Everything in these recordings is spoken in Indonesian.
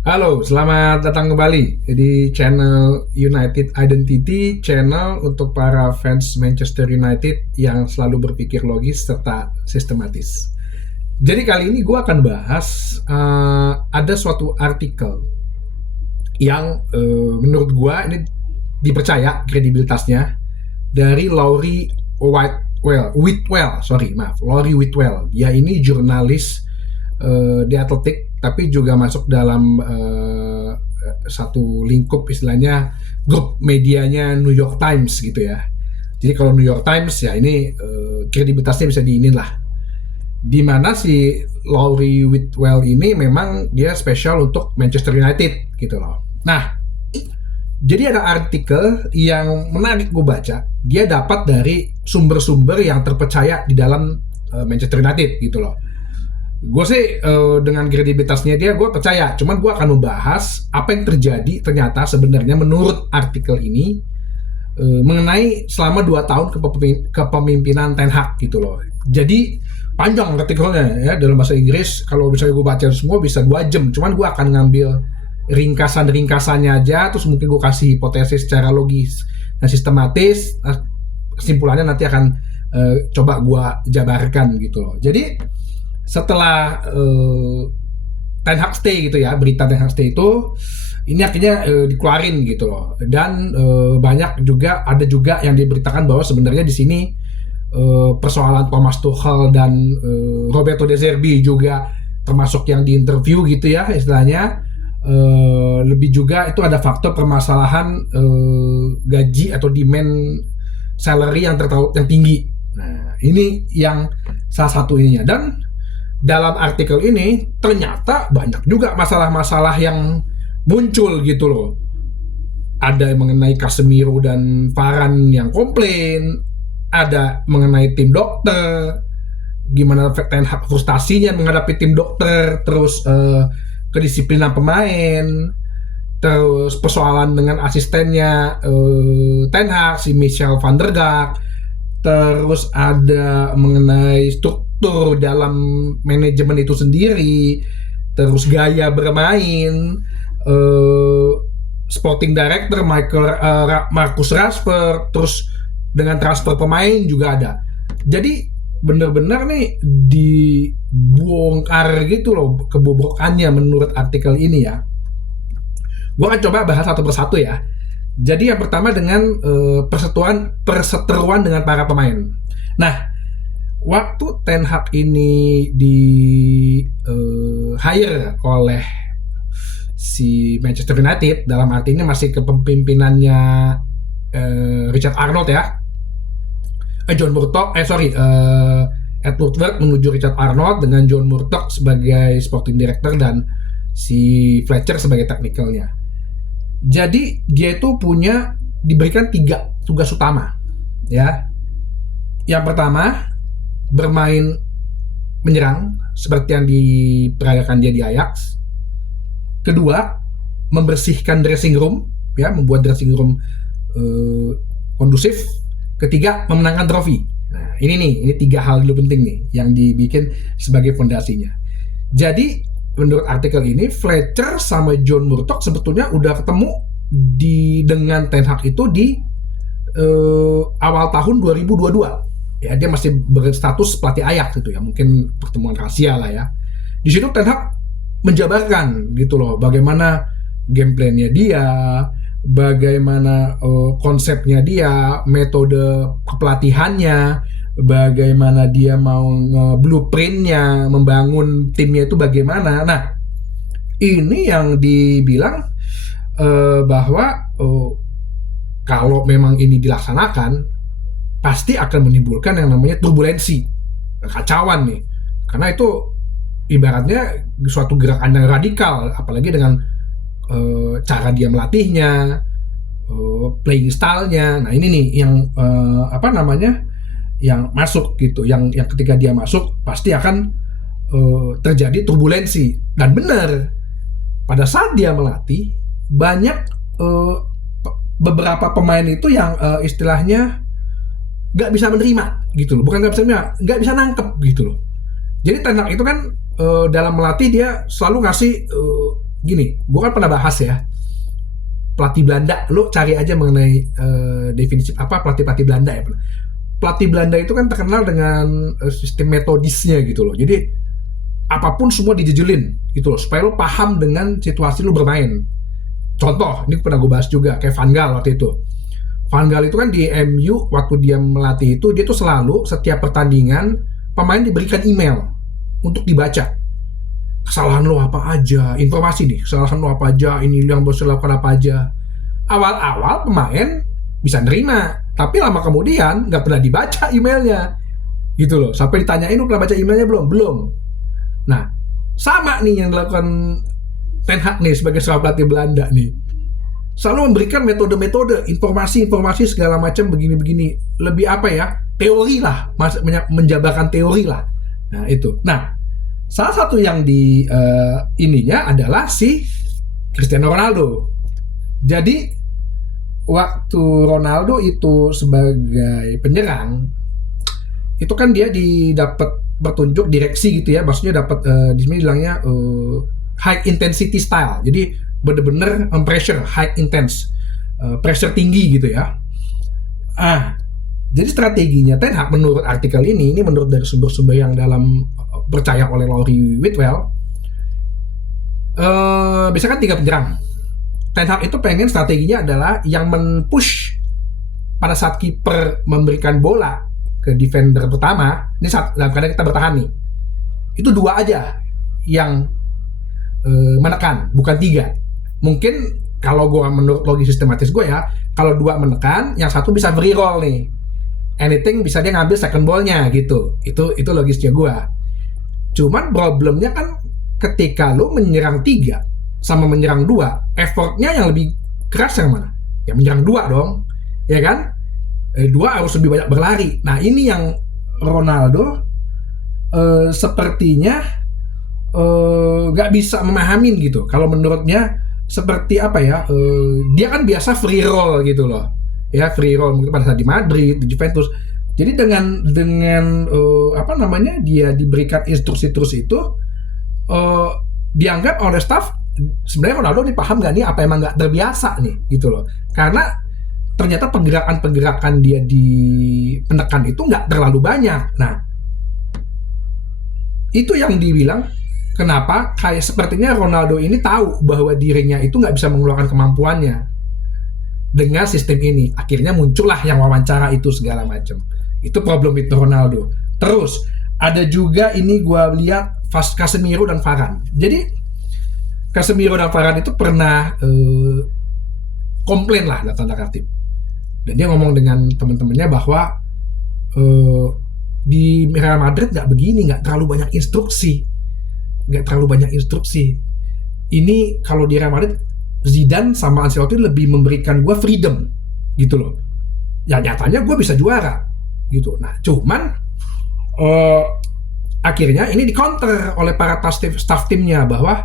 Halo, selamat datang kembali di channel United Identity, channel untuk para fans Manchester United yang selalu berpikir logis serta sistematis. Jadi kali ini gue akan bahas ada suatu artikel yang menurut gue ini dipercaya kredibilitasnya dari Laurie Whitwell. Dia ini jurnalis di Atletik, tapi juga masuk dalam satu lingkup istilahnya grup medianya New York Times gitu ya. Jadi kalau New York Times ya ini kredibilitasnya bisa diinin lah. Di mana si Laurie Whitwell ini memang dia spesial untuk Manchester United gitu loh. Nah, jadi ada artikel yang menarik gue baca. Dia dapat dari sumber-sumber yang terpercaya di dalam Manchester United gitu loh. Gue sih dengan kredibilitasnya dia gue percaya. Cuman gue akan membahas apa yang terjadi ternyata sebenarnya menurut artikel ini mengenai selama 2 tahun kepemimpinan Ten Hag gitu loh. Jadi panjang artikelnya ya dalam bahasa Inggris. Kalau misalnya gue baca semua bisa 2 jam. Cuman gue akan ngambil ringkasan-ringkasannya aja, terus mungkin gue kasih hipotesis secara logis dan sistematis. Kesimpulannya nanti akan coba gue jabarkan gitu loh. Jadi setelah Ten Hag stay gitu ya, berita Ten Hag stay itu ini akhirnya dikeluarin gitu loh. Dan banyak juga ada juga yang diberitakan bahwa sebenarnya di sini persoalan Thomas Tuchel dan Roberto De Zerbi juga termasuk yang diinterview gitu ya istilahnya. Lebih juga itu ada faktor permasalahan gaji atau demand salary yang yang tinggi. Nah, ini yang salah satu ininya. Dan dalam artikel ini ternyata banyak juga masalah-masalah yang muncul gitu loh. Ada mengenai Casemiro dan Varane yang komplain, ada mengenai tim dokter, gimana Ten Hag frustasinya menghadapi tim dokter, terus kedisiplinan pemain, terus persoalan dengan asistennya Ten Hag si Michel van der Gaag, terus ada mengenai struktur dalam manajemen itu sendiri, terus gaya bermain, sporting director Marcus Rashford, terus dengan transfer pemain juga ada. Jadi benar-benar nih dibongkar gitu loh kebobrokannya menurut artikel ini ya. Gue akan coba bahas satu persatu ya. Jadi yang pertama dengan perseteruan dengan para pemain. Nah, waktu Ten Hag ini di hire oleh si Manchester United, dalam arti ini masih kepemimpinannya Richard Arnold ya. John Murtough, Ed Woodward menuju Richard Arnold dengan John Murtough sebagai sporting director dan si Fletcher sebagai technicalnya. Jadi dia itu diberikan 3 tugas utama ya. Yang pertama bermain menyerang seperti yang diperagakan dia di Ajax. Kedua membersihkan dressing room ya, membuat dressing room kondusif. Ketiga memenangkan trofi. Nah ini 3 hal dulu penting nih yang dibikin sebagai fondasinya. Jadi menurut artikel ini Fletcher sama John Murtough sebetulnya udah ketemu dengan Ten Hag itu di awal tahun 2022 ya. Dia masih berstatus pelatih Ajax gitu ya, mungkin pertemuan rahasia lah ya. Di situ Ten Hag menjabarkan gitu loh bagaimana game plan-nya dia, bagaimana konsepnya dia, metode kepelatihannya, bagaimana dia mau blueprintnya, membangun timnya itu bagaimana. Nah, ini yang dibilang bahwa kalau memang ini dilaksanakan, pasti akan menimbulkan yang namanya turbulensi, kekacauan nih. Karena itu ibaratnya suatu gerakan yang radikal, apalagi dengan cara dia melatihnya, playing style-nya. Nah ini nih yang yang masuk gitu, yang ketika dia masuk pasti akan terjadi turbulensi. Dan benar, pada saat dia melatih banyak beberapa pemain itu yang istilahnya nggak bisa menerima gitu loh, bukan nggak bisa nangkep gitu loh. Jadi Ten Hag itu kan dalam melatih dia selalu ngasih gini, gue kan pernah bahas ya pelatih Belanda. Lu cari aja mengenai definisi apa pelatih Belanda ya. Pelatih Belanda itu kan terkenal dengan sistem metodisnya gitu loh. Jadi apapun semua dijejelin gitu loh supaya lu paham dengan situasi lu bermain. Contoh, ini pernah gue bahas juga kayak Van Gaal waktu itu. Van Gaal itu kan di MU waktu dia melatih itu dia tuh selalu setiap pertandingan pemain diberikan email untuk dibaca. Kesalahan lo apa aja, informasi nih, kesalahan lo apa aja, ini yang harus dilakukan apa aja. Awal-awal pemain bisa nerima, tapi lama kemudian nggak pernah dibaca emailnya, gitu loh. Sampai ditanyain lo pernah baca emailnya belum? Belum. Nah, sama nih yang dilakukan Ten Hag nih sebagai seorang pelatih Belanda nih. Selalu memberikan metode-metode, informasi-informasi segala macam begini-begini. Lebih apa ya? Teori lah, menjabarkan teori lah. Nah, itu. Nah, salah satu yang di ininya adalah si Cristiano Ronaldo. Jadi waktu Ronaldo itu sebagai penyerang, itu kan dia didapat bertunjuk direksi gitu ya, maksudnya dapat di sini bilangnya high intensity style. Jadi bener-bener pressure, high intense, pressure tinggi gitu ya. Jadi strateginya Ten Hag menurut artikel ini menurut dari sumber-sumber yang dalam percaya oleh Laurie Whitwell, biasanya kan 3 penyerang. Ten Hag itu pengen strateginya adalah yang men-push pada saat kiper memberikan bola ke defender pertama, ini saat dalam keadaan kita bertahan nih, itu 2 aja yang menekan, bukan 3. Mungkin kalau gue menurut logis sistematis gue ya, kalau 2 menekan, yang satu bisa free roll nih, anything bisa dia ngambil second ball-nya gitu. Itu logisnya gue. Cuman problemnya kan ketika lo menyerang 3 sama menyerang 2, effortnya yang lebih keras yang mana? Ya menyerang 2 dong, ya kan? 2 harus lebih banyak berlari. Nah ini yang Ronaldo sepertinya nggak bisa memahamin gitu. Kalau menurutnya seperti apa ya? Dia kan biasa free roll gitu loh, ya free roll mungkin pada saat di Madrid, di Juventus. Jadi dengan apa namanya dia diberikan instruksi terus itu dianggap oleh staff sebenarnya Ronaldo nih paham nggak nih apa emang nggak terbiasa nih gitu loh. Karena ternyata pergerakan dia di penekan itu nggak terlalu banyak. Nah itu yang dibilang kenapa kayak sepertinya Ronaldo ini tahu bahwa dirinya itu nggak bisa mengeluarkan kemampuannya dengan sistem ini. Akhirnya muncullah yang wawancara itu segala macam. Itu problem itu Ronaldo. Terus ada juga ini gue lihat Casemiro dan Varane. Jadi Casemiro dan Varane itu pernah komplain lah dalam tanda kutip. Dan dia ngomong dengan teman-temannya bahwa di Real Madrid nggak begini, nggak terlalu banyak instruksi. Ini kalau di Real Madrid Zidane sama Ancelotti lebih memberikan gue freedom gitu loh. Ya nyatanya gue bisa juara gitu. Nah cuman akhirnya ini di counter oleh para staff timnya bahwa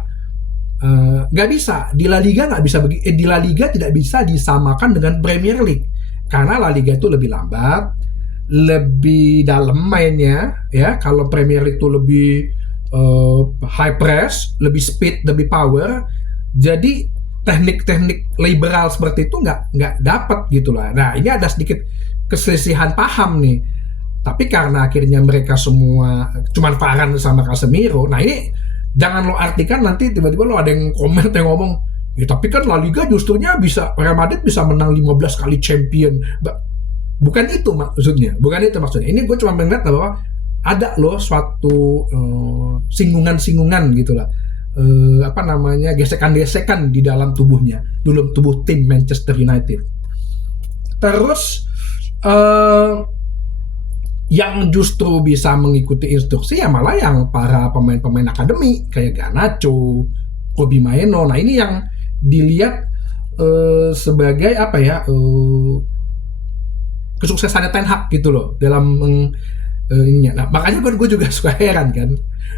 nggak bisa di La Liga di La Liga tidak bisa disamakan dengan Premier League karena La Liga itu lebih lambat, lebih dalam mainnya ya. Kalau Premier League itu lebih high press, lebih speed, lebih power. Jadi teknik-teknik liberal seperti itu nggak dapat gitu lah. Nah ini ada sedikit keselisihan paham nih. Tapi karena akhirnya mereka semua cuman Varane sama Casemiro. Nah ini jangan lo artikan nanti tiba-tiba lo ada yang komen yang ngomong, ya tapi kan La Liga justrunya bisa Real Madrid bisa menang 15 kali champion. Bukan itu maksudnya. Ini gue cuma melihat bahwa ada loh suatu singgungan-singgungan gitulah, apa namanya, gesekan-gesekan di dalam tubuhnya, dalam tubuh tim Manchester United. Terus yang justru bisa mengikuti instruksi ya malah yang para pemain-pemain akademi kayak Garnacho, Kobbie Mainoo. Nah ini yang dilihat sebagai apa ya, kesuksesannya Ten Hag gitu loh dalam ininya. Nah makanya gue juga suka heran kan,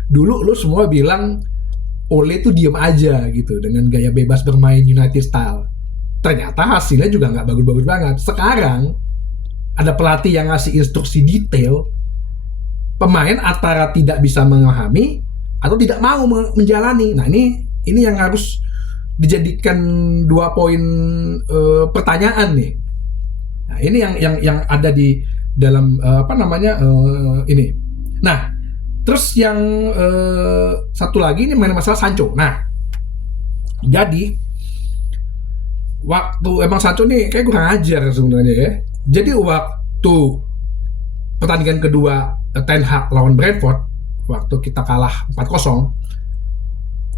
dulu lo semua bilang Ole tuh diem aja gitu dengan gaya bebas bermain United style, ternyata hasilnya juga nggak bagus-bagus banget. Sekarang ada pelatih yang ngasih instruksi detail, pemain antara tidak bisa memahami atau tidak mau menjalani. Nah ini yang harus dijadikan 2 poin pertanyaan nih. Nah, ini yang ada di dalam ini. Nah, terus yang satu lagi ini mengenai masalah Sancho. Nah, jadi waktu emang Sancho nih kayak kurang ajar sebenarnya ya. Jadi waktu pertandingan kedua Ten Hag lawan Brentford, waktu kita kalah 4-0,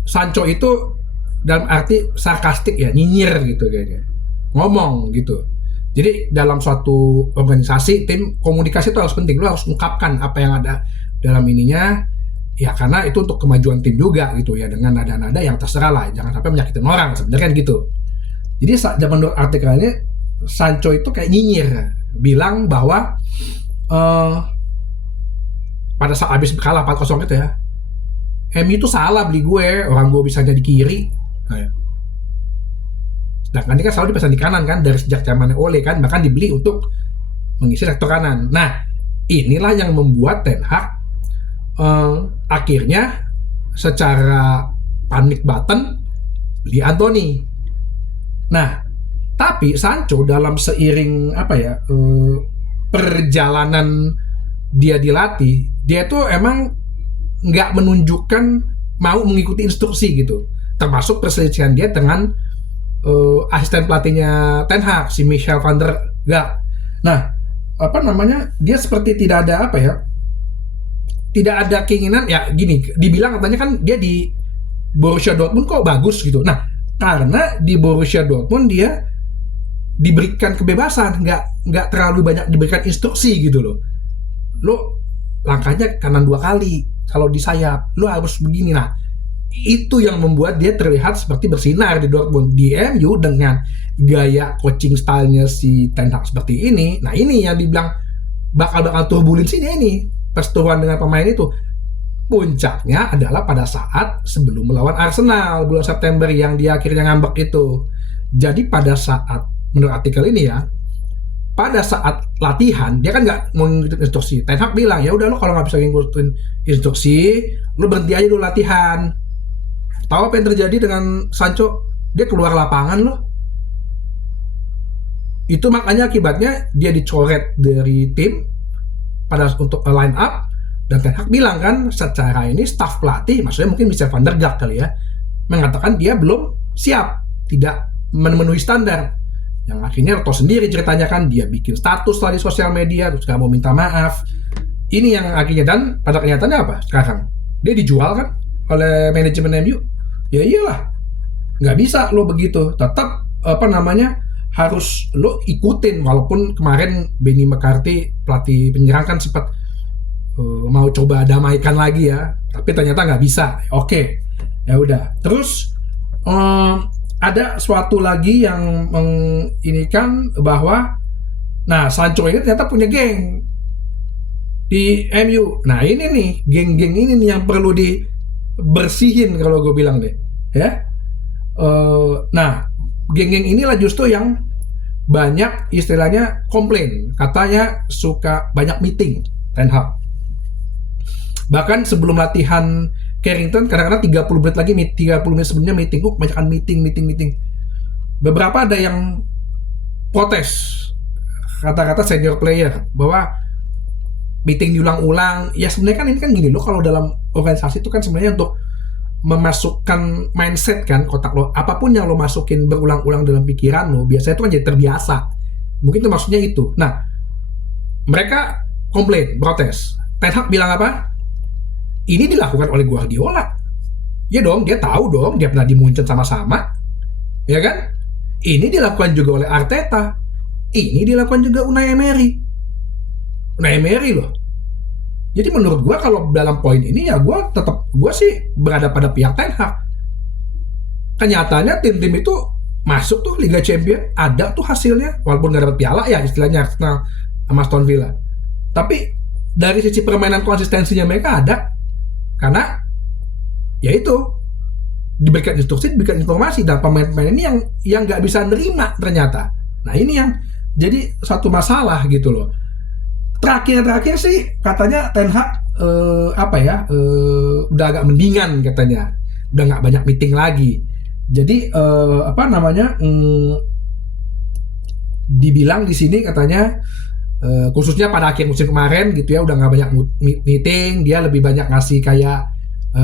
Sancho itu dalam arti sarkastik ya, nyinyir gitu kayaknya, ngomong gitu. Jadi dalam suatu organisasi, tim, komunikasi itu harus penting. Lu harus ungkapkan apa yang ada dalam ininya, ya karena itu untuk kemajuan tim juga gitu ya, dengan nada-nada yang terserah lah, jangan sampai menyakitin orang sebenarnya kan gitu. Jadi menurut artikelnya, Sancho itu kayak nyinyir, bilang bahwa pada saat habis kalah 4-0 gitu ya, MU itu salah beli gue, orang gue bisa jadi kiri. Nah, sedangkan dia kan selalu dipasang di kanan kan, dari sejak zamannya Ole kan, bahkan dibeli untuk mengisi sektor kanan. Nah, inilah yang membuat Ten Hag akhirnya secara panik button beli Anthony. Nah, tapi Sancho dalam seiring perjalanan dia dilatih, dia tuh emang nggak menunjukkan mau mengikuti instruksi gitu, termasuk perselisihan dia dengan asisten pelatihnya Ten Hag, si Michel van der Gaag. Nah, dia seperti tidak ada keinginan, ya gini, dibilang katanya kan dia di Borussia Dortmund kok bagus gitu. Nah, karena di Borussia Dortmund dia diberikan kebebasan, nggak terlalu banyak diberikan instruksi gitu loh. Lo langkahnya kanan 2 kali, kalau di sayap lo harus begini. Nah, itu yang membuat dia terlihat seperti bersinar di Dortmund. Di MU dengan gaya coaching stylenya si Ten Hag seperti ini, nah ini yang dibilang bakal turbulence ini perseteruan dengan pemain itu. Puncaknya adalah pada saat sebelum melawan Arsenal bulan September yang dia akhirnya ngambek itu. Jadi pada saat, menurut artikel ini ya, pada saat latihan dia kan nggak mau ngikutin instruksi. Ten Hag bilang, ya udah lo kalau nggak bisa ngikutin instruksi, lo berhenti aja dulu latihan. Tahu apa yang terjadi dengan Sancho? Dia keluar lapangan loh. Itu makanya akibatnya dia dicoret dari tim untuk line up. Dan Ten Hag bilang kan, secara ini staf pelatih, maksudnya mungkin Michel van der Gaag kali ya, mengatakan dia belum siap, tidak memenuhi standar. Yang akhirnya lo tau sendiri ceritanya kan, dia bikin status lah di sosial media, terus gak mau minta maaf. Ini yang akhirnya, dan pada kenyataannya apa sekarang? Dia dijual kan oleh manajemen MU. Ya iyalah, nggak bisa lo begitu, tetap harus lo ikutin. Walaupun kemarin Benny McCarthy, pelatih penyerang kan sempat mau coba damaikan lagi ya, tapi ternyata nggak bisa. Oke, ya udah. Terus ada suatu lagi yang menginikan bahwa, nah Sancho ini ternyata punya geng di MU. Nah ini nih, geng-geng ini nih yang perlu dibersihin kalau gue bilang deh, ya. Nah, geng-geng inilah justru yang banyak istilahnya komplain, katanya suka banyak meeting Ten Hag. Bahkan sebelum latihan Carrington kadang-kadang 30 menit lagi, 30 menit sebelumnya meeting. Kebanyakan meeting. Beberapa ada yang protes, kata-kata senior player, bahwa meeting diulang-ulang. Ya sebenarnya kan ini kan gini loh, kalau dalam organisasi itu kan sebenarnya untuk memasukkan mindset kan, kotak lo, apapun yang lo masukin berulang-ulang dalam pikiran lo, biasanya itu kan jadi terbiasa. Mungkin itu maksudnya itu. Nah, mereka komplain, protes. Ten Hag bilang apa? Ini dilakukan oleh Guardiola. Ya dong, dia tahu dong, dia pernah di Munchen sama-sama, ya kan? Ini dilakukan juga oleh Arteta. Ini dilakukan juga Unai Emery loh. Jadi menurut gue kalau dalam poin ini ya gue sih berada pada pihak Ten Hag. Kenyataannya tim-tim itu masuk tuh Liga Champions, ada tuh hasilnya, walaupun gak dapat piala ya istilahnya Arsenal sama Aston Villa. Tapi dari sisi permainan konsistensinya mereka ada, karena ya itu diberikan instruksi, diberikan informasi, dan pemain-pemain ini yang nggak bisa nerima ternyata. Nah ini yang jadi satu masalah gitu loh. Terakhir sih katanya Ten Hag udah agak mendingan katanya. udah nggak banyak meeting lagi. Jadi dibilang di sini katanya khususnya pada akhir musim kemarin gitu ya, udah nggak banyak meeting, dia lebih banyak ngasih kayak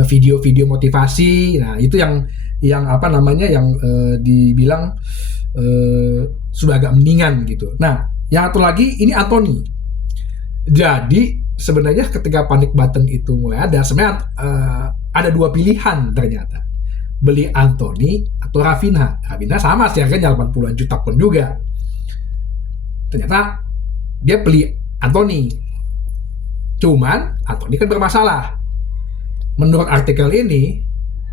video-video motivasi. Nah itu yang apa namanya yang dibilang sudah agak mendingan gitu. Nah yang satu lagi ini Anthony. Jadi sebenarnya ketika panic button itu mulai ada, sebenarnya ada dua pilihan ternyata, beli Anthony atau Rafinha. Rafinha sama sih harganya 80-an juta pun juga. Ternyata dia beli Anthony. Cuman Anthony kan bermasalah. Menurut artikel ini,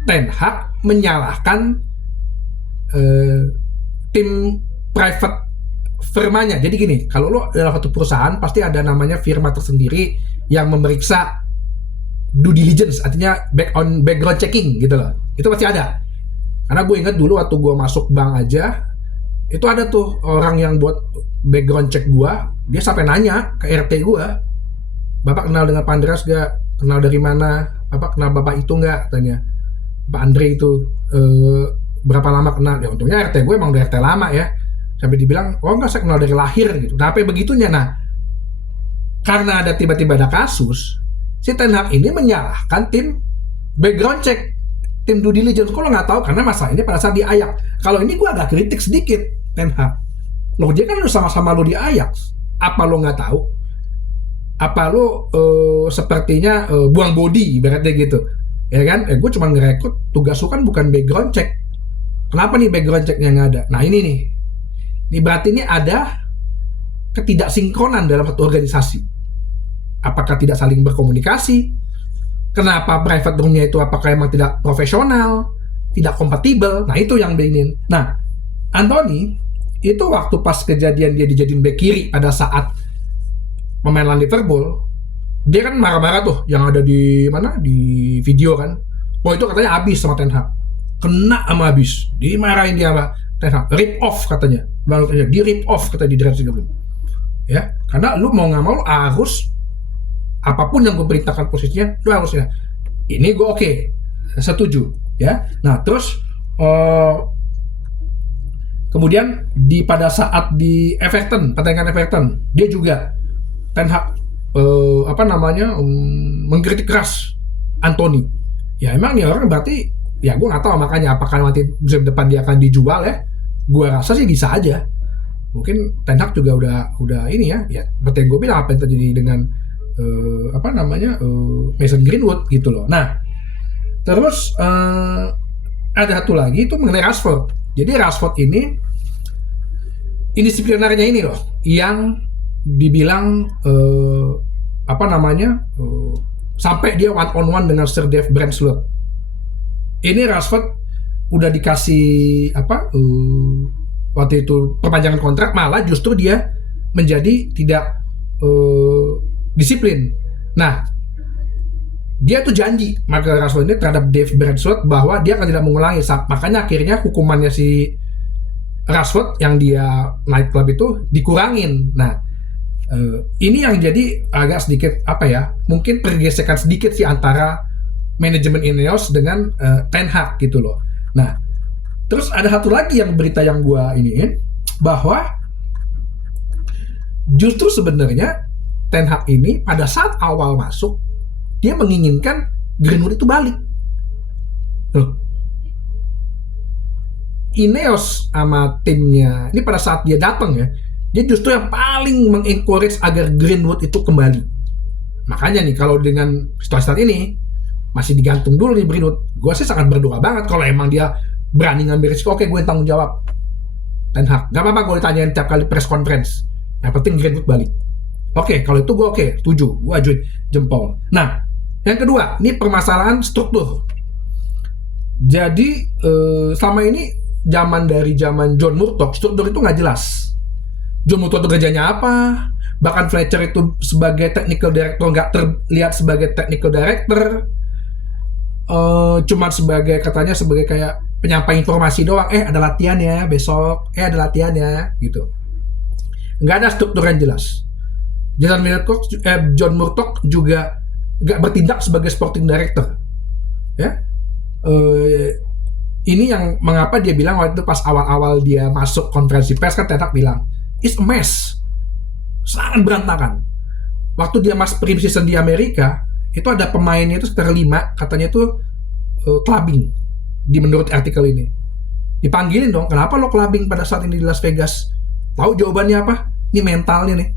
Ten Hag menyalahkan tim private firmanya. Jadi gini, kalau lo dalam satu perusahaan pasti ada namanya firma tersendiri yang memeriksa due diligence, artinya background checking gitu loh. Itu pasti ada. Karena gue ingat dulu waktu gue masuk bank aja, itu ada tuh orang yang buat background check gue, dia sampai nanya ke RT gue, Bapak kenal dengan Pak Andreas gak? Kenal dari mana? Bapak kenal Bapak itu gak? Tanya Pak Andre itu berapa lama kenal? Ya untungnya RT gue emang udah RT lama ya, sampai dibilang oh enggak, saya kenal dari lahir gitu. Tapi begitunya. Nah karena ada tiba-tiba ada kasus, si Ten Hag ini menyalahkan tim background check, tim due diligence. Kok lo nggak tahu? Karena masalah ini pada saat di Ajax. Kalau ini gue agak kritik sedikit Ten Hag. Lo dia kan sama-sama lo di Ajax. Apa lo nggak tahu? Apa lo sepertinya buang body ibaratnya gitu? Ya kan? Gue cuma ngerekrut, tugas lo kan bukan background check. Kenapa nih background checknya nggak ada? Nah ini nih. Ini berarti ini ada ketidaksinkronan dalam satu organisasi. Apakah tidak saling berkomunikasi? Kenapa private room-nya itu apakah emang tidak profesional, tidak kompatibel? Nah itu yang ingin. Nah Anthony itu waktu pas kejadian dia dijadiin bek kiri pada saat pemain lawan Liverpool, dia kan marah-marah tuh, yang ada di mana di video kan. Wah itu katanya habis sama Ten Hag, kena sama habis, dimarahin dia apa? Ten Hag, rip off katanya, di rip off kata di dressing room. Ya, karena lu mau nggak mau lu harus apapun yang gue perintahkan posisinya, lu harusnya. Ini gue oke, setuju. Ya, nah terus kemudian pada saat di Everton, pertandingan Everton, dia juga Ten Hag mengkritik keras Anthony. Ya emang nih orang berarti, ya gue nggak tahu makanya apakah nanti musim depan dia akan dijual ya. Gue rasa sih bisa aja. Mungkin Ten Hag juga udah ini ya seperti yang gue bilang, apa yang terjadi dengan Mason Greenwood gitu loh. Nah terus ada satu lagi itu mengenai Rashford. Jadi Rashford ini indisiplinarnya ini loh yang dibilang sampai dia one on one dengan Sir Dave Bransfield. Ini Rashford udah dikasih waktu itu perpanjangan kontrak, malah justru dia menjadi tidak disiplin. Nah dia tuh janji Michael Rashford ini terhadap Dave Bransfield bahwa dia akan tidak mengulangi. Makanya akhirnya hukumannya si Rashford yang dia naik klub itu dikurangin. Nah ini yang jadi agak sedikit mungkin pergesekan sedikit sih antara manajemen Ineos dengan Ten Hag gitu loh. Nah terus ada satu lagi yang berita yang gue iniin, bahwa justru sebenarnya Ten Hag ini pada saat awal masuk dia menginginkan Greenwood itu balik. Ineos sama timnya ini pada saat dia datang ya, dia justru yang paling mengencourage agar Greenwood itu kembali. Makanya nih kalau dengan situasi saat ini masih digantung dulu nih Greenwood, gue sih sangat berdoa banget kalau emang dia berani ngambil risiko. Oke, gue yang tanggung jawab Ten Hag, gak apa-apa gue ditanyain tiap kali press conference, yang penting Greenwood balik. Oke, kalau itu gue setuju, gue ajuin jempol. Nah yang kedua, ini permasalahan struktur. Jadi selama ini dari zaman John Murtough, struktur itu nggak jelas. John Murtough itu kerjanya apa? Bahkan Fletcher itu sebagai technical director nggak terlihat sebagai technical director, cuma katanya sebagai kayak penyampai informasi doang. Ada latihan ya besok, ada latihan ya gitu. Nggak ada struktur yang jelas. John Murtough juga nggak bertindak sebagai sporting director, ya. eh, ini yang mengapa dia bilang waktu itu pas awal-awal dia masuk konferensi pers kan Ten Hag bilang it's a mess, sangat berantakan. Waktu dia masuk pre-season di Amerika itu ada pemainnya itu sekitar 5 katanya itu clubbing di menurut artikel ini. Dipanggilin dong, kenapa lo clubbing pada saat ini di Las Vegas? Tahu jawabannya apa? Ini mentalnya nih.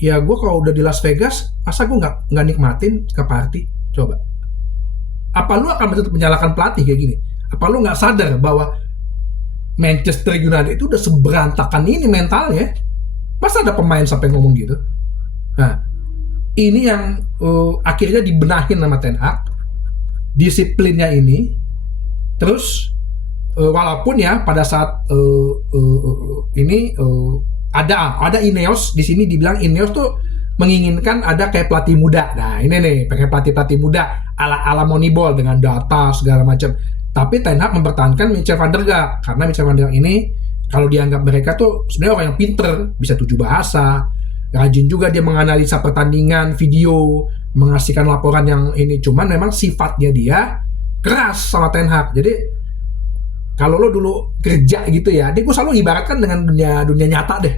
Ya gue kalau udah di Las Vegas, masa gue nggak nikmatin ke party? Coba. Apa lu akan tetap menyalahkan pelatih kayak gini? Apa lu nggak sadar bahwa Manchester United itu udah seberantakan ini mentalnya? Masa ada pemain sampai ngomong gitu? Nah, ini yang akhirnya dibenahin sama Ten Hag, disiplinnya ini. Terus walaupun ya pada saat ini ada Ineos di sini dibilang Ineos tuh menginginkan ada kayak pelatih muda. Nah ini nih pengen pelatih muda ala Moneyball dengan data segala macam. Tapi Ten Hag mempertahankan Michel van der Gaag karena Michel van der Gaag ini kalau dianggap mereka tuh sebenarnya orang yang pinter, bisa 7 bahasa, rajin juga dia menganalisa pertandingan, video, mengasihkan laporan yang ini. Cuman memang sifatnya dia keras sama Ten Hag. Jadi kalau lo dulu kerja gitu ya, ini gue selalu ibaratkan dengan dunia nyata deh.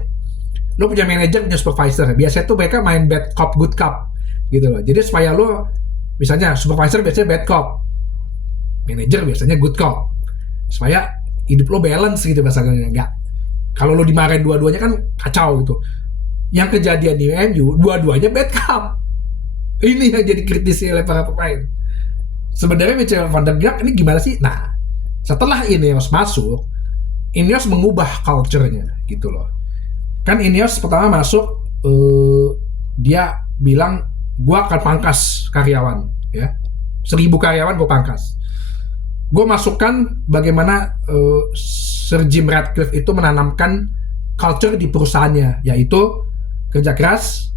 Lo punya manajer, punya supervisor. Biasanya tuh mereka main bad cop, good cop gitu loh. Jadi supaya lo, misalnya supervisor biasanya bad cop, manajer biasanya good cop. Supaya hidup lo balance gitu bahasanya. Enggak. Kalau lo dimarahin dua-duanya kan kacau gitu. Yang kejadian di MU, dua-duanya bad cop. Ini yang jadi kritisi oleh para pemain. Sebenarnya Michel van der Gaag ini gimana sih? Nah, setelah Ineos masuk, Ineos mengubah culture-nya gitu loh. Kan Ineos pertama masuk, dia bilang gua akan pangkas karyawan, ya 1.000 karyawan gue pangkas. Gue masukkan bagaimana Sir Jim Ratcliffe itu menanamkan culture di perusahaannya, yaitu kerja keras,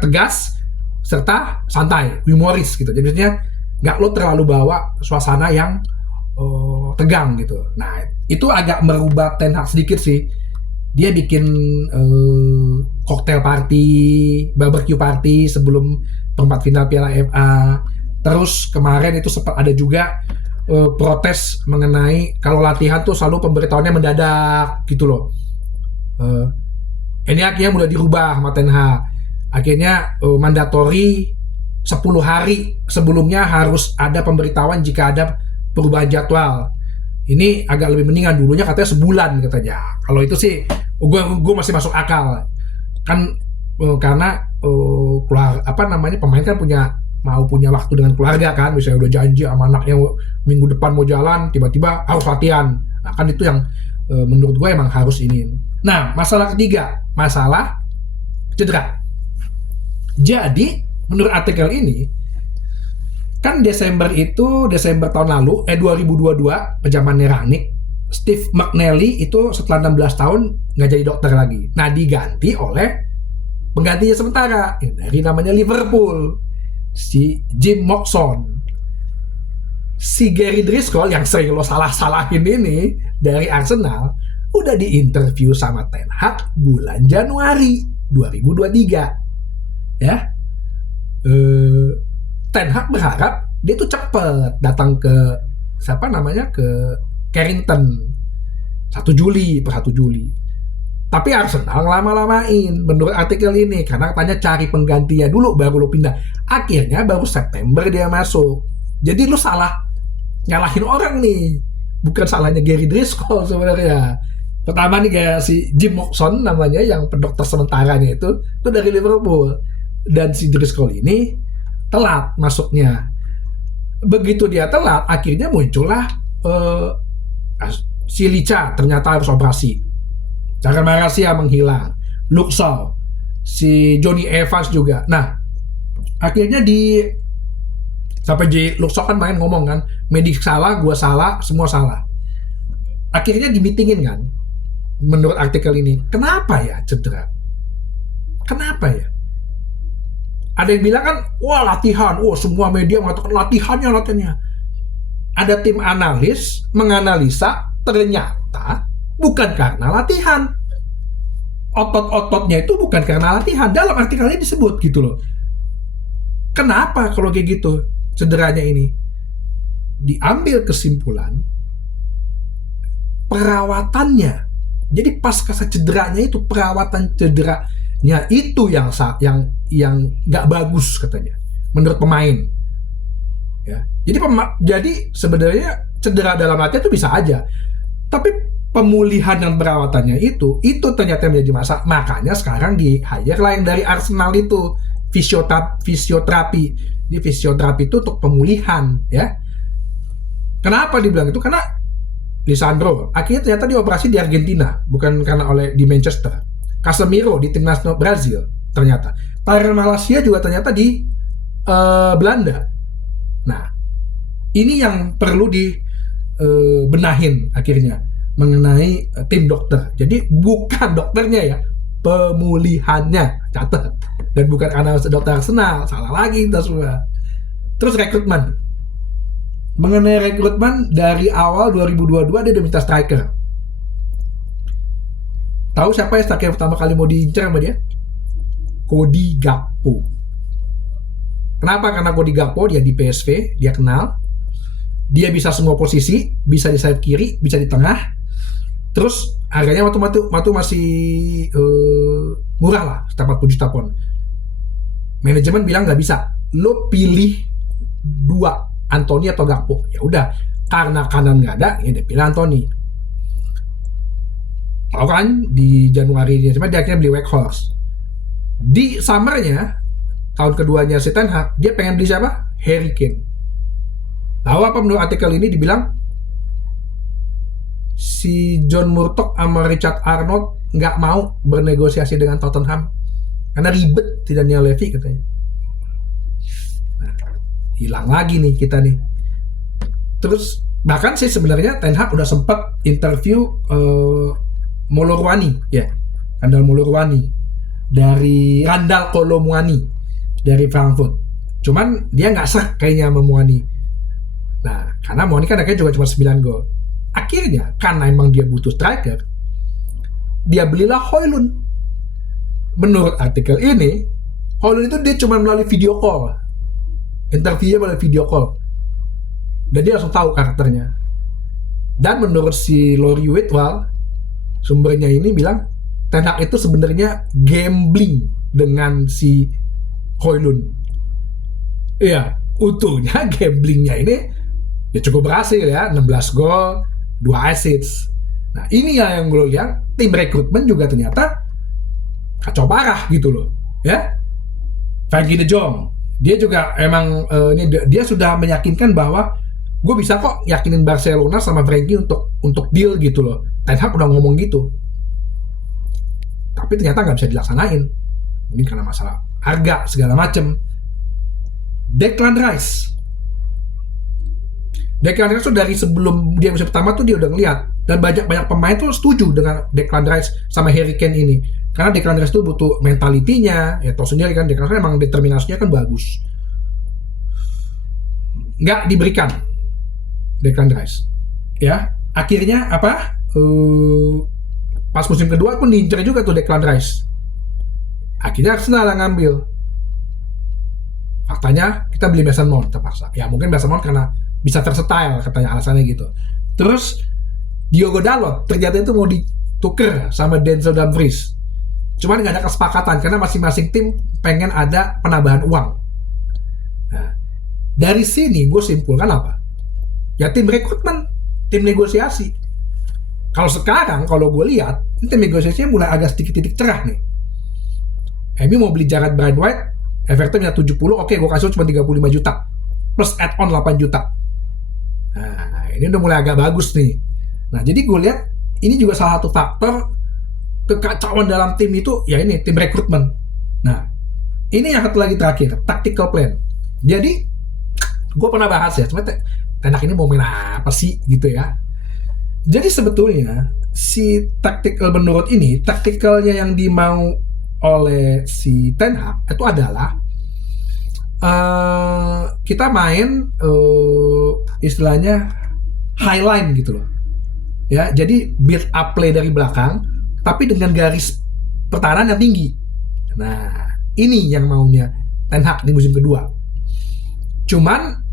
tegas, serta santai, humoris gitu. Jadi maksudnya nggak lo terlalu bawa suasana yang tegang gitu. Nah itu agak merubah Ten Hag sedikit sih. Dia bikin cocktail party, barbecue party sebelum perempat final Piala FA. Terus kemarin itu sempat ada juga protes mengenai kalau latihan tuh selalu pemberitahuannya mendadak gitu loh. Ini akhirnya mulai dirubah sama Ten Hag. Akhirnya mandatori 10 hari sebelumnya harus ada pemberitahuan jika ada perubahan jadwal. Ini agak lebih mendingan, dulunya katanya sebulan katanya. Kalau itu sih gue masih masuk akal. Kan karena pemain kan mau punya waktu dengan keluarga kan, misalnya udah janji sama anaknya minggu depan mau jalan, tiba-tiba harus latihan. Nah, kan itu yang menurut gue emang harus ini. Nah, masalah ketiga, masalah cedera. Jadi menurut artikel ini, kan Desember tahun lalu, 2022, zamannya Rangnick, Steve McNally itu setelah 16 tahun nggak jadi dokter lagi. Nah, diganti oleh penggantinya sementara, dari namanya Liverpool, si Jim Moxon. Si Gary Driscoll yang sering lo salah-salahin ini dari Arsenal, udah diinterview sama Ten Hag bulan Januari 2023. Ya. Ten Hag berharap dia tuh cepet datang ke ke Carrington 1 Juli. Tapi Arsenal lama-lamain menurut artikel ini karena katanya cari penggantinya dulu baru lo pindah. Akhirnya baru September dia masuk. Jadi lo salah nyalahin orang nih, bukan salahnya Gary Driscoll sebenarnya. Pertama nih kayak si Jim Moxon namanya yang pendokter sementaranya itu dari Liverpool. Dan si Driscoll ini telat masuknya. Begitu dia telat, akhirnya muncullah si Licha ternyata harus operasi. Cara Marasia menghilang, Luke Shaw, si Johnny Evans juga. Nah, akhirnya sampai Luke Shaw kan main ngomong kan, medik salah, gua salah, semua salah. Akhirnya dimeetingin kan, menurut artikel ini, kenapa ya cedera? Kenapa ya? Ada yang bilang kan, wah latihan, semua media mengatakan latihannya. Ada tim analis menganalisa ternyata bukan karena latihan. Otot-ototnya itu bukan karena latihan. Dalam artikelnya disebut gitu loh. Kenapa kalau kayak gitu? cederanya ini, diambil kesimpulan perawatannya. Jadi pasca cederanya itu, perawatan cederanya itu yang nggak bagus katanya menurut pemain. Ya, jadi sebenarnya cedera dalam latihan itu bisa aja, tapi pemulihan dan perawatannya itu ternyata menjadi masalah. Makanya sekarang di hire lah yang dari Arsenal itu fisioterapi. Di fisioterapi itu untuk pemulihan, ya. Kenapa dibilang itu? Karena Lisandro akhirnya ternyata dioperasi di Argentina, bukan karena di Manchester. Casemiro di timnas Brazil ternyata. Tyrell Malacia juga ternyata di Belanda. Nah, ini yang perlu dibenahin akhirnya mengenai tim dokter. Jadi bukan dokternya ya, pemulihannya, catat. Dan bukan karena dokter Arsenal, salah lagi kita semua. Terus rekrutmen. Mengenai rekrutmen, dari awal 2022 dia udah minta striker. Tahu siapa yang striker pertama kali mau diincar sama dia? Cody Gakpo. Kenapa? Karena Cody Gakpo dia di PSV, dia kenal. Dia bisa semua posisi, bisa di sayap kiri, bisa di tengah. Terus harganya waktu masih murah lah, sekitar 40 juta pound. Manajemen bilang nggak bisa, lo pilih dua, Anthony atau Gakpo. Ya udah, karena kanan nggak ada, ya dia pilih Anthony. Tahu kan di Januari dia akhirnya beli Weghorst. Di summernya tahun keduanya si Ten Hag, dia pengen beli siapa? Harry Kane. Tahu apa menurut artikel ini? Dibilang si John Murtough sama Richard Arnold nggak mau bernegosiasi dengan Tottenham karena ribet, tidak Daniel Levy katanya. Nah, hilang lagi nih kita nih. Terus bahkan sih sebenarnya Ten Hag udah sempat interview Molorwani, ya, Randal Kolomuani dari Frankfurt. Cuman dia nggak srek kayaknya sama Muani. Nah, karena Muani kan akhirnya juga cuma 9 gol. Akhirnya, karena emang dia butuh striker, dia belilah Højlund. Menurut artikel ini, Højlund itu dia cuma melalui video call. Interviewnya melalui video call. Dan dia langsung tahu karakternya. Dan menurut si Laurie Whitwell, sumbernya ini bilang, Ten Hag itu sebenarnya gambling dengan si Højlund. Iya, untungnya gamblingnya ini ya cukup berhasil ya, 16 gol, 2 assist. Nah, ini yang gue lihat, tim rekrutmen juga ternyata kacau parah gitu loh, ya. Frankie de Jong, dia juga emang dia sudah meyakinkan bahwa gue bisa kok yakinin Barcelona sama Frankie untuk deal gitu loh. Ten Hag udah ngomong gitu, tapi ternyata nggak bisa dilaksanain, mungkin karena masalah harga segala macem. Declan Rice tuh dari sebelum dia musim pertama tuh dia udah ngeliat, dan banyak pemain tuh setuju dengan Declan Rice sama Harry Kane ini, karena Declan Rice tuh butuh mentalitinya, ya tau sendiri kan, Declan Rice emang determinasinya kan bagus. Nggak diberikan Declan Rice, ya. Akhirnya apa? Pas musim kedua pun diincar juga tuh Declan Rice. Akhirnya Arsenal ngambil. Faktanya kita beli Mason Mount terpaksa. Ya mungkin Mason Mount karena bisa tersetel, katanya alasannya gitu. Terus Diogo Dalot ternyata itu mau ditukar sama Denzel Dumfries. Cuman nggak ada kesepakatan karena masing-masing tim pengen ada penambahan uang. Nah, dari sini gue simpulkan apa? Ya tim rekrutmen, tim negosiasi. Kalau sekarang, kalau gue lihat, tim negosiasinya mulai agak sedikit cerah nih. MU mau beli Jared Braithwaite, Everton punya 70, oke gue kasih cuma 35 juta. Plus add-on 8 juta. Nah, ini udah mulai agak bagus nih. Nah, jadi gue lihat, ini juga salah satu faktor kekacauan dalam tim itu, ya ini, tim rekrutmen. Nah, ini yang satu lagi terakhir, tactical plan. Jadi, gue pernah bahas ya, cuma Ten Hag ini mau main apa sih, gitu ya. Jadi sebetulnya, si menurut ini, taktikalnya yang dimau oleh si Ten Hag itu adalah kita main istilahnya high line gitu loh, ya. Jadi build up play dari belakang, tapi dengan garis pertahanan yang tinggi. Nah, ini yang maunya Ten Hag di musim kedua. Cuman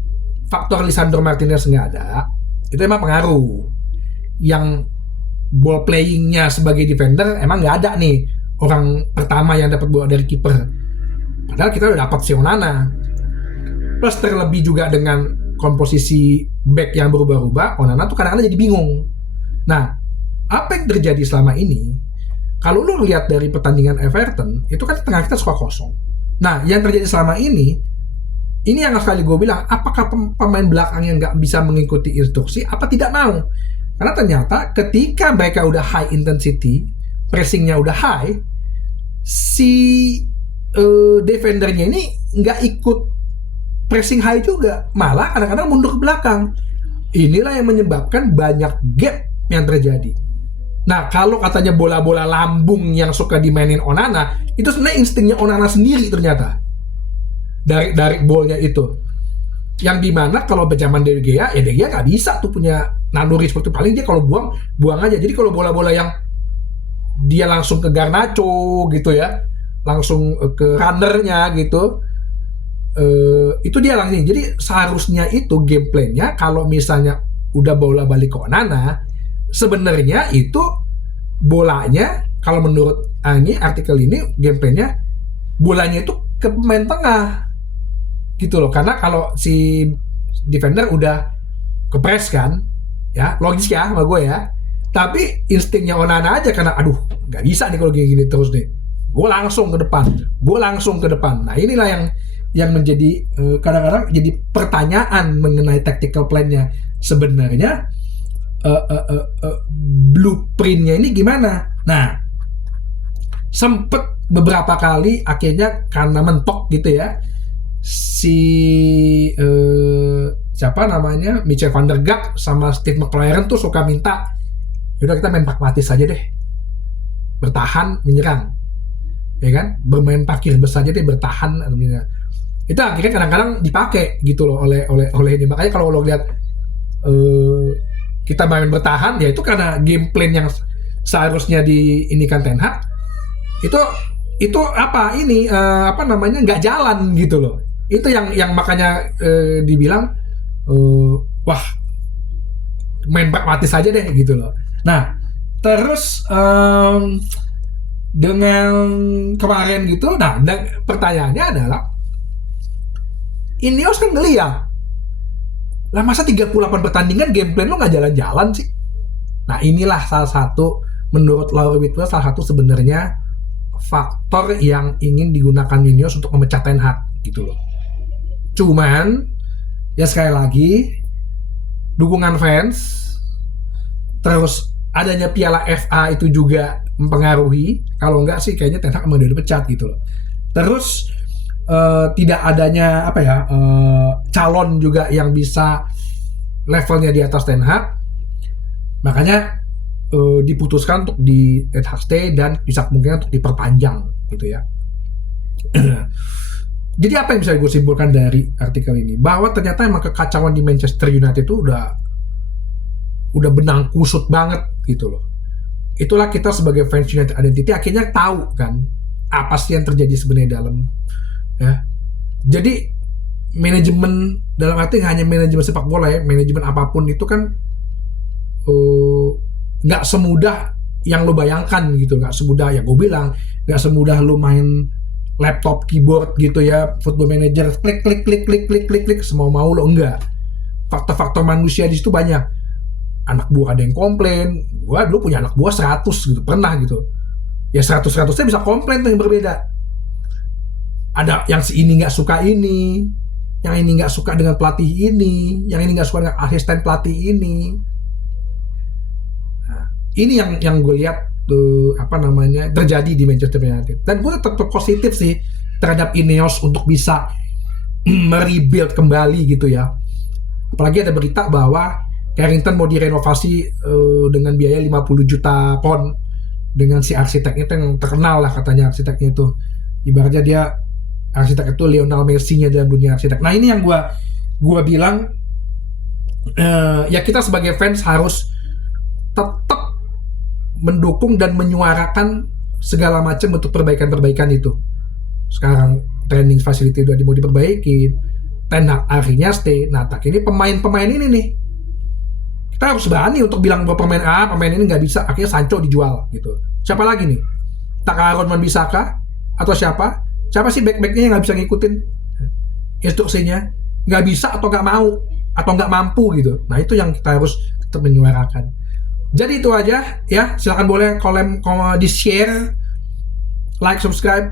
faktor Lisandro Martinez nggak ada, itu emang pengaruh. Yang ball playingnya sebagai defender emang nggak ada nih orang pertama yang dapat bola dari kiper. Padahal kita udah dapat si Onana. Plus terlebih juga dengan komposisi back yang berubah-ubah, Onana tuh kadang-kadang jadi bingung. Nah, apa yang terjadi selama ini? Kalau lu lihat dari pertandingan Everton, itu kan tengah kita suka kosong. Nah, yang terjadi selama ini yang sekali gue bilang, apakah pemain belakang yang nggak bisa mengikuti instruksi, apa tidak mau? Karena ternyata ketika mereka udah high intensity, pressingnya udah high, si defendernya ini nggak ikut pressing high juga, malah kadang-kadang mundur ke belakang. Inilah yang menyebabkan banyak gap yang terjadi. Nah, kalau katanya bola-bola lambung yang suka dimainin Onana, itu sebenarnya instingnya Onana sendiri ternyata. Dari bolnya itu. Yang dimana kalau berjaman De Gea, ya De Gea nggak bisa tuh punya naluri seperti itu. Paling dia kalau buang aja. Jadi kalau bola-bola yang dia langsung ke Garnacho gitu ya, langsung ke runnernya gitu, itu dia langsung. Jadi seharusnya itu game plan-nya kalau misalnya udah bola balik ke Onana, sebenarnya itu bolanya kalau menurut artikel ini game plan-nya bolanya itu ke pemain tengah gitu loh, karena kalau si defender udah kepres kan ya, logis ya sama gue ya, tapi instingnya Onana aja karena aduh nggak bisa nih kalau gini terus deh, gue langsung ke depan. Nah inilah yang menjadi kadang-kadang jadi pertanyaan mengenai tactical plan-nya. Sebenarnya blueprint-nya ini gimana? Nah, sempet beberapa kali akhirnya karena mentok gitu ya, si siapa namanya Michel van der Gaag sama Steve McLaren tuh suka minta, yaudah kita main pragmatis saja deh, bertahan menyerang, ya kan, bermain parkir bus saja deh, bertahan. Itu akhirnya kadang-kadang dipakai gitu loh oleh ini. Makanya kalau lo lihat kita main bertahan, ya itu karena game plan yang seharusnya diinikan Ten Hag itu apa namanya nggak jalan gitu loh. Itu yang makanya dibilang wah main pragmatis aja deh gitu loh. Nah terus dengan kemarin gitu, nah pertanyaannya adalah Ineos kan ngeliat lah, masa 38 pertandingan game plan lo nggak jalan-jalan sih. Nah inilah salah satu menurut Laurie Whitwell salah satu sebenarnya faktor yang ingin digunakan Ineos untuk memecat Ten Hag gitu loh. Cuman ya sekali lagi dukungan fans, terus adanya Piala FA itu juga mempengaruhi. Kalau enggak sih kayaknya Ten Hag emang udah dipecat gitu loh. Terus tidak adanya calon juga yang bisa levelnya di atas Ten Hag, makanya diputuskan untuk di Ten Hag stay dan bisa kemungkinan untuk diperpanjang gitu ya. Jadi apa yang bisa gue simpulkan dari artikel ini, bahwa ternyata emang kekacauan di Manchester United itu udah benang kusut banget gitu loh. Itulah kita sebagai fans United Identity akhirnya tahu kan apa sih yang terjadi sebenarnya dalam ya. Jadi manajemen dalam arti hanya manajemen sepak bola ya, manajemen apapun itu kan nggak semudah yang lo bayangkan gitu, nggak semudah ya gue bilang, nggak semudah lo main laptop keyboard gitu ya, football manager klik semau mau lo, enggak. Faktor-faktor manusia di situ banyak. Anak buah ada yang komplain, gue dulu punya anak buah 100 gitu, pernah gitu ya, 100-100nya bisa komplain tuh yang berbeda. Ada yang si ini nggak suka ini, yang ini nggak suka dengan pelatih ini, yang ini nggak suka dengan asisten pelatih ini. Nah, ini yang gue lihat terjadi di Manchester United. Dan gue tetap positif sih terhadap Ineos untuk bisa merebuild kembali gitu ya. Apalagi ada berita bahwa Carrington mau direnovasi dengan biaya 50 juta pound dengan si arsitek itu yang terkenal lah katanya arsiteknya itu. Ibaratnya dia arsitek itu Lionel Messi-nya dalam dunia arsitek. Nah ini yang gue bilang ya kita sebagai fans harus tetap mendukung dan menyuarakan segala macam bentuk perbaikan-perbaikan itu. Sekarang training facility udah mau diperbaikin, Ten Hag akhirnya stay. Nah, ini pemain-pemain ini nih, kita harus berani untuk bilang bahwa pemain ini nggak bisa. Akhirnya Sancho dijual gitu. Siapa lagi nih? Takaron Wan-Bissaka atau siapa? Siapa sih back-backnya yang nggak bisa ngikutin instruksinya? Nggak bisa atau nggak mau atau nggak mampu gitu. Nah, itu yang kita harus tetap menyuarakan. Jadi itu aja ya. Silakan boleh di share, like, subscribe,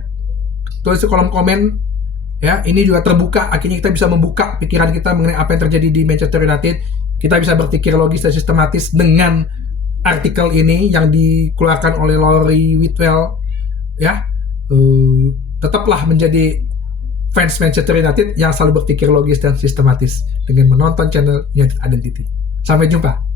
tulis di kolom komen. Ya, ini juga terbuka. Akhirnya kita bisa membuka pikiran kita mengenai apa yang terjadi di Manchester United. Kita bisa berpikir logis dan sistematis dengan artikel ini yang dikeluarkan oleh Lowry Whitwell. Ya, tetaplah menjadi fans Manchester United yang selalu berpikir logis dan sistematis dengan menonton channel United Identity. Sampai jumpa.